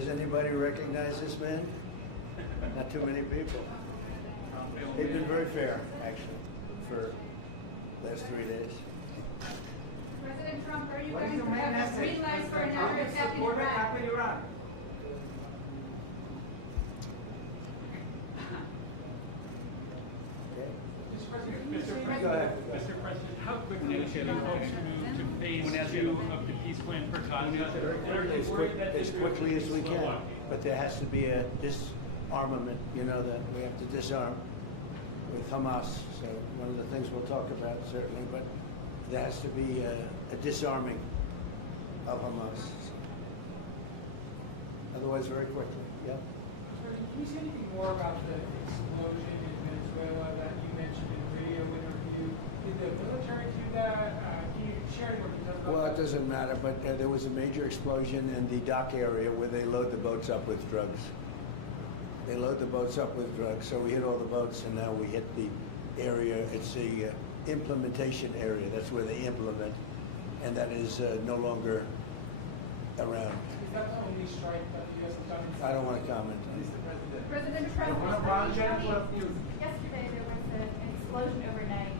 Does anybody recognize this man? Not too many people. They've been very fair, actually, for the last 3 days. President Trump, are you going to have a green light for another attack in Iran? Okay. Mr. President, how quickly should we folks move to phase 2 of the peace plan for Gaza? As quickly as we can. But there has to be a disarmament, that we have to disarm with Hamas. So one of the things we'll talk about, certainly, but there has to be a disarming of Hamas. Otherwise, very quickly. Yeah. Can you say anything more about the explosion in Venezuela that you mentioned in the video interview? Did the military do that? Can you share any more details about Well, that? it doesn't matter, but there was a major explosion in the dock area where they load the boats up with drugs. They load the boats up with drugs, so we hit all the boats, and now we hit the area. It's the implementation area. That's where they implement, and that is no longer around. Is that the only strike that the U.S. has done? I don't want to comment on it. President Trump, yesterday there was an explosion overnight,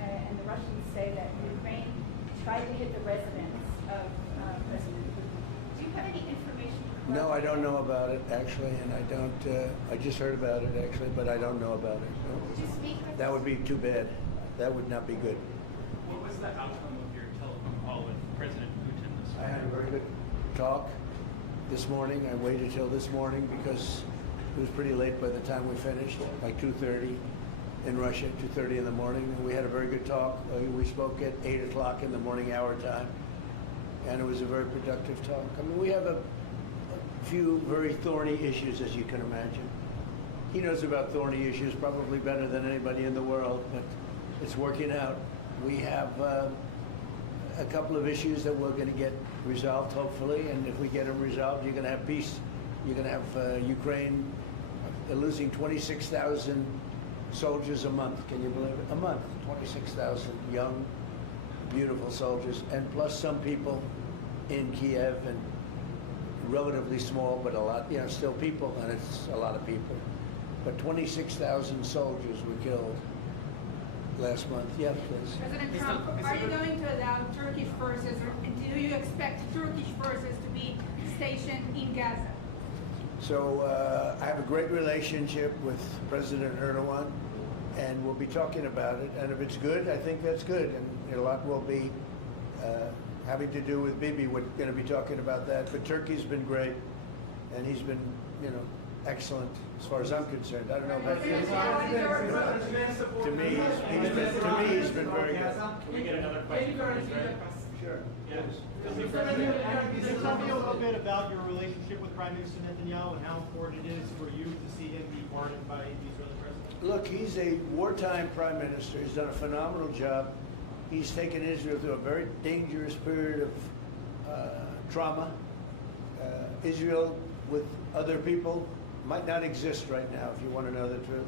and the Russians say that Ukraine tried to hit the residence of President Putin. Do you have any information? No, I don't know about it, actually, and I don't, I just heard about it, actually, but I don't know about it. No. Did you speak with That would be too bad. That would not be good. What was the outcome of your telephone call with President Putin this I had a very good talk this morning. I waited till this morning because it was pretty late by the time we finished, like 2:30 in Russia, 2:30 in the morning. And we had a very good talk. We spoke at 8 o'clock in the morning hour time, and it was a very productive talk. I mean, we have a few very thorny issues, as you can imagine. He knows about thorny issues probably better than anybody in the world, but it's working out. We have a couple of issues that we're going to get resolved, hopefully, and if we get them resolved, you're going to have peace. You're going to have Ukraine losing 26,000 soldiers a month. Can you believe it? A month, 26,000 young, beautiful soldiers, and plus some people in Kiev, and relatively small, but a lot, still people, and it's a lot of people. But 26,000 soldiers were killed last month. Yeah, please. President Trump, are you going to allow Turkish forces, or do you expect Turkish forces to be stationed in Gaza? So I have a great relationship with President Erdogan, and we'll be talking about it. And if it's good, I think that's good. And a lot will be having to do with Bibi. We're going to be talking about that. But Turkey's been great, and he's been, excellent as far as I'm concerned. I don't know about you. To me, he's been very good. Can we get another question from Israel? Sure. Yes. Can you tell me a little bit about your relationship with Prime Minister Netanyahu and how important it is for you to see him be pardoned by the Israeli president? Look, he's a wartime prime minister. He's done a phenomenal job. He's taken Israel through a very dangerous period of trauma. Israel, with other people, might not exist right now, if you want to know the truth.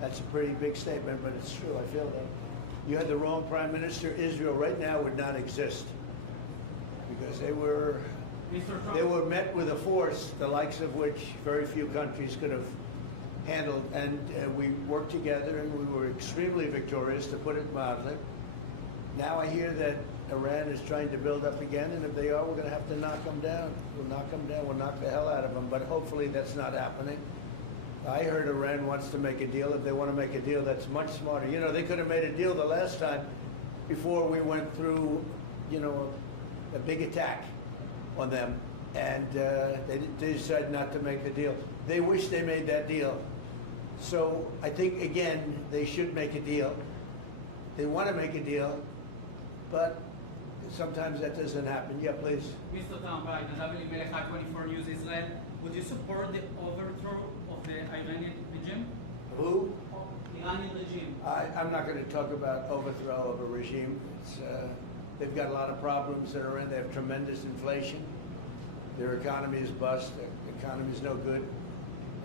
That's a pretty big statement, but it's true. I feel that. You had the wrong prime minister. Israel right now would not exist because they were met with a force the likes of which very few countries could have handled. And we worked together, and we were extremely victorious, to put it mildly. Now I hear that Iran is trying to build up again, and if they are, we're going to have to knock them down. We'll knock them down. We'll knock the hell out of them. But hopefully that's not happening. I heard Iran wants to make a deal. If they want to make a deal, that's much smarter. They could have made a deal the last time before we went through, a big attack on them. And they decided not to make the deal. They wish they made that deal. So I think, again, they should make a deal. They want to make a deal, but sometimes that doesn't happen. Yeah, please. Mr. Trump, Melech 24 News Israel. Would you support the overthrow of the Iranian regime? Who? Iranian regime. I'm not going to talk about overthrow of a regime. They've got a lot of problems that are in. They have tremendous inflation. Their economy is bust. Their economy is no good.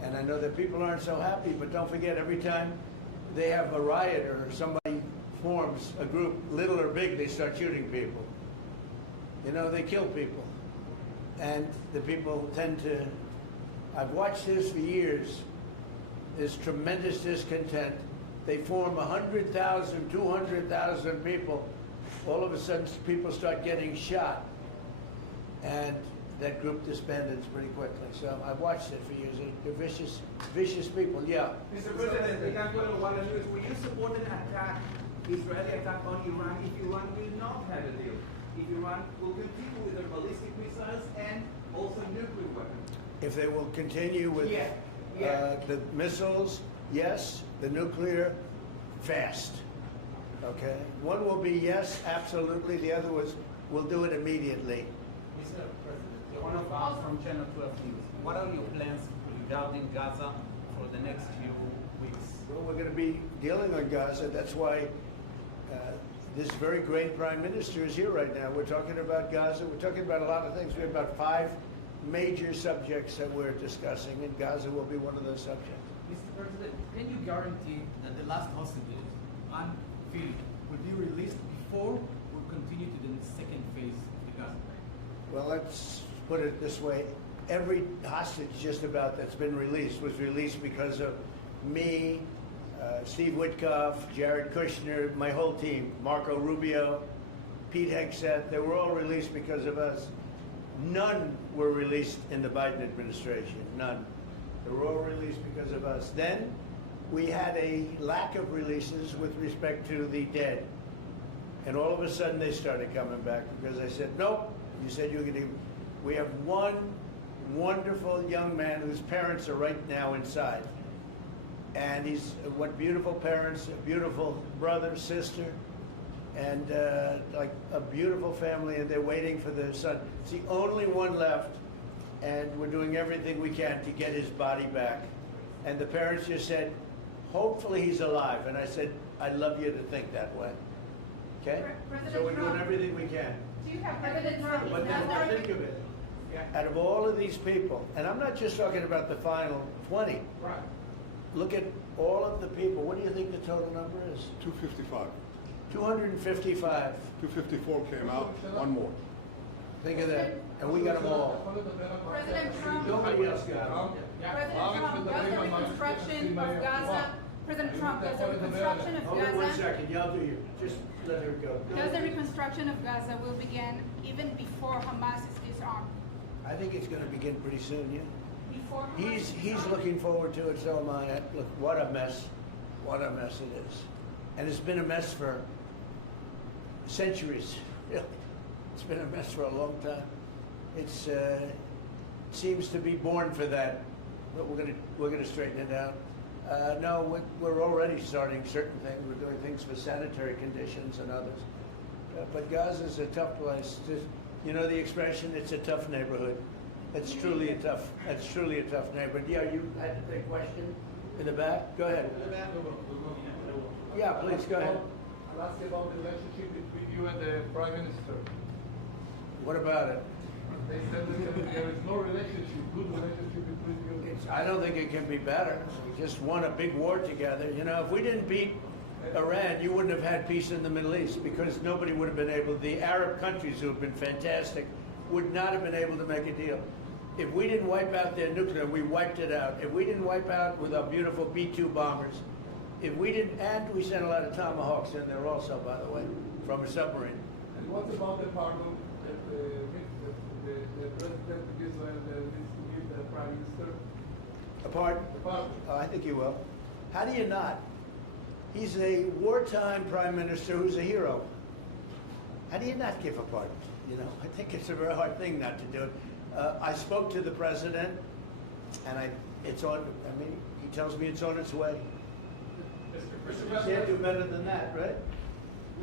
And I know that people aren't so happy, but don't forget, every time they have a riot or somebody forms a group, little or big, they start shooting people. They kill people. and the people tend to, I've watched this for years, there's tremendous discontent. They form 100,000, 200,000 people. All of a sudden, people start getting shot, and that group disbands pretty quickly. So I've watched it for years. They're vicious, vicious people. Yeah. Mr. President, the example one of you is, will you support an attack, Israeli attack on Iran if Iran will not have a deal? If Iran will continue with their ballistic missiles and also nuclear weapons? If they will continue with the missiles, yes. The nuclear, fast. Okay? One will be yes, absolutely. The other was, we'll do it immediately. Mr. President, one of us from Channel 12 News. What are your plans regarding Gaza for the next few weeks? Well, we're going to be dealing on Gaza. That's why this very great prime minister is here right now. We're talking about Gaza. We're talking about a lot of things. We have about 5 major subjects that we're discussing, and Gaza will be one of those subjects. Mr. President, can you guarantee that the last hostages on film will be released before or continue to the second phase of the Gaza plan? Well, let's put it this way. Every hostage just about that's been released was released because of me, Steve Witkoff, Jared Kushner, my whole team, Marco Rubio, Pete Hegseth. They were all released because of us. None were released in the Biden administration, none. They were all released because of us. Then we had a lack of releases with respect to the dead. And all of a sudden they started coming back because I said, nope, you said you were going to. We have one wonderful young man whose parents are right now inside. And he's, what beautiful parents, a beautiful brother, sister, and like a beautiful family, and they're waiting for their son. It's the only one left, and we're doing everything we can to get his body back. And the parents just said, hopefully he's alive. And I said, I'd love you to think that way. Okay? So we're doing everything we can. Do you have evidence that he's But then not think of it. Out of all of these people, and I'm not just talking about the final 20. Right. Look at all of the people. What do you think the total number is? 255. 255. 254 came out, one more. Think of that. And we got them all. President Trump, Nobody else got them. President Trump, does the reconstruction of Gaza, President Trump, does the reconstruction of Hold on 1 Gaza, second. Y'all do you. Just let her go. does the reconstruction of Gaza will begin even before Hamas is disarmed? I think it's going to begin pretty soon, yeah. Before Hamas is He's disarmed? looking forward to it, so am I. Look, what a mess. What a mess it is. And it's been a mess for centuries. Really. It's been a mess for a long time. It's seems to be born for that, but we're gonna straighten it out. No, we're already starting certain things. We're doing things for sanitary conditions and others. But Gaza's a tough place. You know the expression, it's a tough neighborhood. It's truly a tough neighborhood. Yeah, you had a question in the back? Go ahead. Yeah, please, go ahead. I'll ask you about the relationship between you and the Prime Minister. What about it? They said that there is no relationship, good relationship between you. I don't think it can be better. We just won a big war together. You know, if we didn't beat Iran, you wouldn't have had peace in the Middle East because nobody would have been able, the Arab countries who have been fantastic, would not have been able to make a deal. If we didn't wipe out their nuclear, we wiped it out. If we didn't wipe out with our beautiful B-2 bombers, if we didn't, and we sent a lot of Tomahawks in there also, by the way, from a submarine. And what about the pardon that the President of Israel needs to give the Prime Minister? A pardon? The pardon. Oh, I think he will. How do you not? He's a wartime prime minister who's a hero. How do you not give a pardon? You know, I think it's a very hard thing not to do it. I spoke to the president, and it's on. I mean, he tells me it's on its way. Mr. You can't do better than that, right?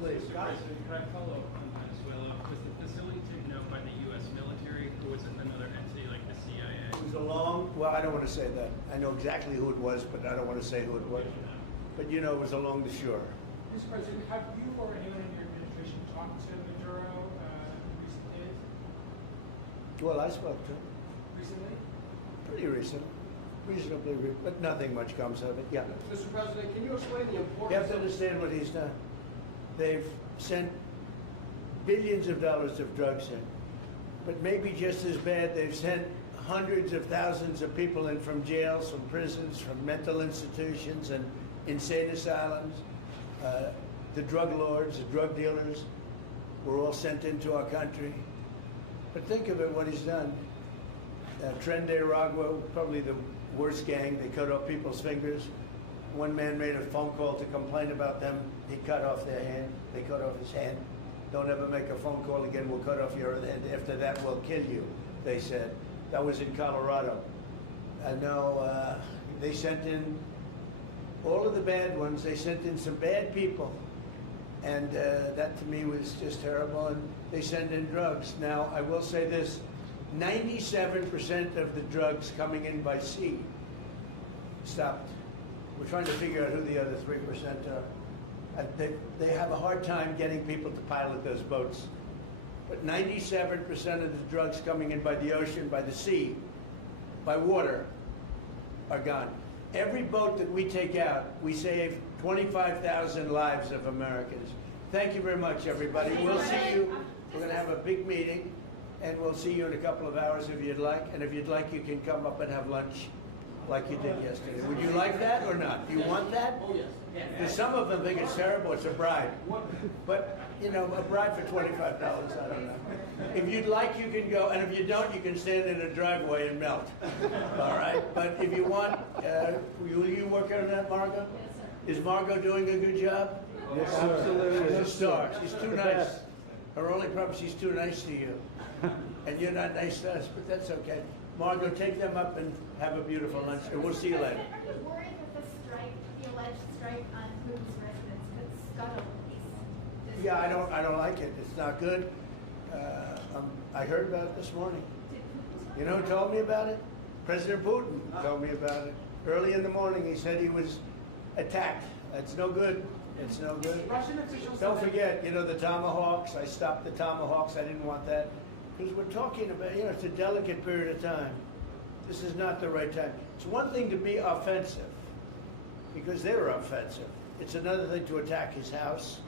Please. Mr. President, can I follow up on Venezuela? Was the facility taken out by the U.S. military, or was it another entity like the CIA? It was well, I don't want to say that. I know exactly who it was, but I don't want to say who it was. But you know, it was along the shore. Mr. President, have you or anyone in your administration talked to Maduro in recent days? Well, I spoke to him. Recently? Pretty recent. Reasonably, but nothing much comes of it. Yeah. Mr. President, can you explain the You importance have to understand what he's done. They've sent billions of dollars of drugs in. but maybe just as bad. They've sent hundreds of thousands of people in from jails, from prisons, from mental institutions and insane asylums. The drug lords, the drug dealers were all sent into our country. But think of it, what he's done. Tren de Aragua, probably the worst gang. They cut off people's fingers. One man made a phone call to complain about them. He cut off their hand. They cut off his hand. Don't ever make a phone call again. We'll cut off your hand. After that, we'll kill you, they said. That was in Colorado. I know they sent in all of the bad ones. They sent in some bad people. And that to me was just terrible. And they send in drugs. Now, I will say this, 97% of the drugs coming in by sea stopped. We're trying to figure out who the other 3% are. They have a hard time getting people to pilot those boats. But 97% of the drugs coming in by the ocean, by the sea, by water, are gone. Every boat that we take out, we save 25,000 lives of Americans. Thank you very much, everybody. We'll see you. We're going to have a big meeting, and we'll see you in a couple of hours if you'd like. And if you'd like, you can come up and have lunch like you did yesterday. Would you like that or not? Do you want that? Oh, yes. Because some of them think it's terrible. It's a bribe. But, you know, a bribe for $25, I don't know. If you'd like, you can go. And if you don't, you can stand in a driveway and melt. All right? But if you want, will you work on that, Margot? Yes, sir. Is Margot doing a good job? Yes, sir. She's a Yes, star. sir. She's too nice. Her only problem, she's too nice to you. And you're not nice to us, but that's okay. Margot, take them up and have a beautiful lunch, and we'll see you later. Are you worried that the strike, the alleged strike on Putin's residents could scuttle these? Yeah, I don't like it. It's not good. I heard about it this morning. You know who told me about it? President Putin told me about it. Early in the morning, he said he was attacked. That's no good. It's no good. Russian officials Don't forget, you know, the Tomahawks. I stopped the Tomahawks. I didn't want that. Because we're talking about, you know, it's a delicate period of time. This is not the right time. It's one thing to be offensive, because they were offensive. It's another thing to attack his house.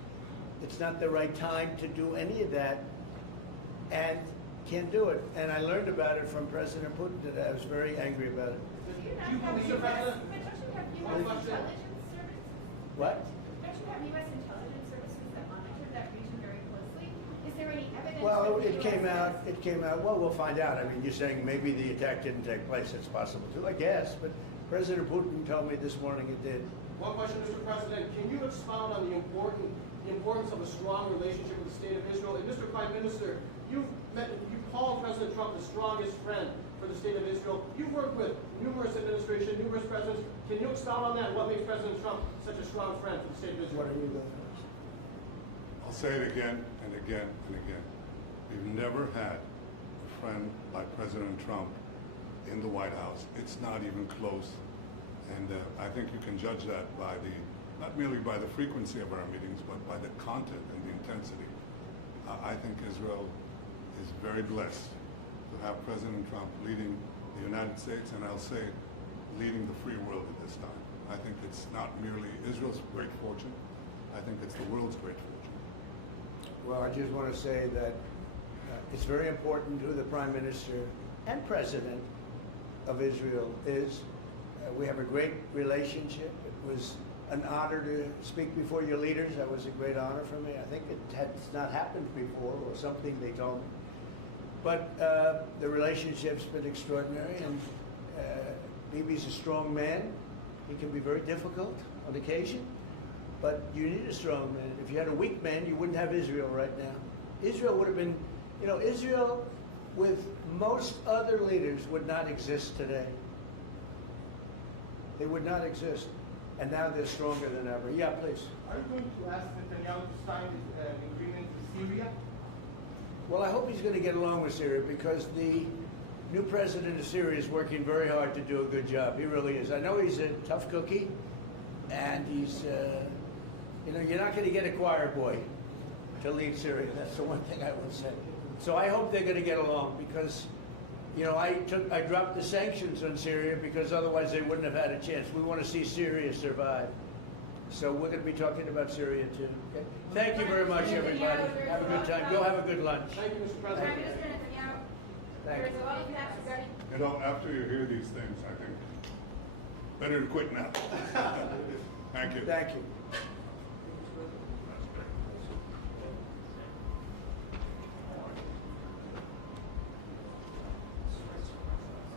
It's not the right time to do any of that, and can't do it. And I learned about it from President Putin today. I was very angry about it. Do you not have Mr. President? but don't you have U.S. intelligence services? What? Don't you have U.S. intelligence services that monitor that region very closely? Is there any evidence? Well, that the it came US out. It came out. Well, we'll find out. I mean, you're saying maybe the attack didn't take place. It's possible too, I guess. But President Putin told me this morning it did. One question, Mr. President. Can you expound on the importance of a strong relationship with the State of Israel? And Mr. Prime Minister, you called President Trump the strongest friend for the State of Israel. You've worked with numerous administrations, numerous presidents. Can you expound on that? What makes President Trump such a strong friend for the State of Israel? What are you going first? I'll say it again and again and again. We've never had a friend like President Trump in the White House. It's not even close. And I think you can judge that by not merely by the frequency of our meetings, but by the content and the intensity. I think Israel is very blessed to have President Trump leading the United States, and I'll say leading the free world at this time. I think it's not merely Israel's great fortune, I think it's the world's great fortune. Well, I just want to say that it's very important who the Prime Minister and President of Israel is. We have a great relationship. It was an honor to speak before your leaders. That was a great honor for me. I think it has not happened before, or something they told me. But the relationship's been extraordinary, and Bibi's a strong man. He can be very difficult on occasion, but you need a strong man. If you had a weak man, you wouldn't have Israel right now. Israel would have been, you know, Israel with most other leaders would not exist today. They would not exist. And now they're stronger than ever. Yeah, please. Are you going to ask Netanyahu to sign an agreement with Syria? Well, I hope he's going to get along with Syria, because the new president of Syria is working very hard to do a good job. He really is. I know he's a tough cookie, and he's, you know, you're not going to get a choir boy to lead Syria. That's the one thing I will say. So I hope they're going to get along, because, you know, I dropped the sanctions on Syria because otherwise they wouldn't have had a chance. We want to see Syria survive. So we're going to be talking about Syria too. Okay? Thank you very much, everybody. Have a good time. Go have a good lunch. Thank you, Mr. Prime President. Minister Netanyahu, Thank There's you. a lot of facts regarding. You know, after you hear these things, I think better to quit now. Thank you. Thank you.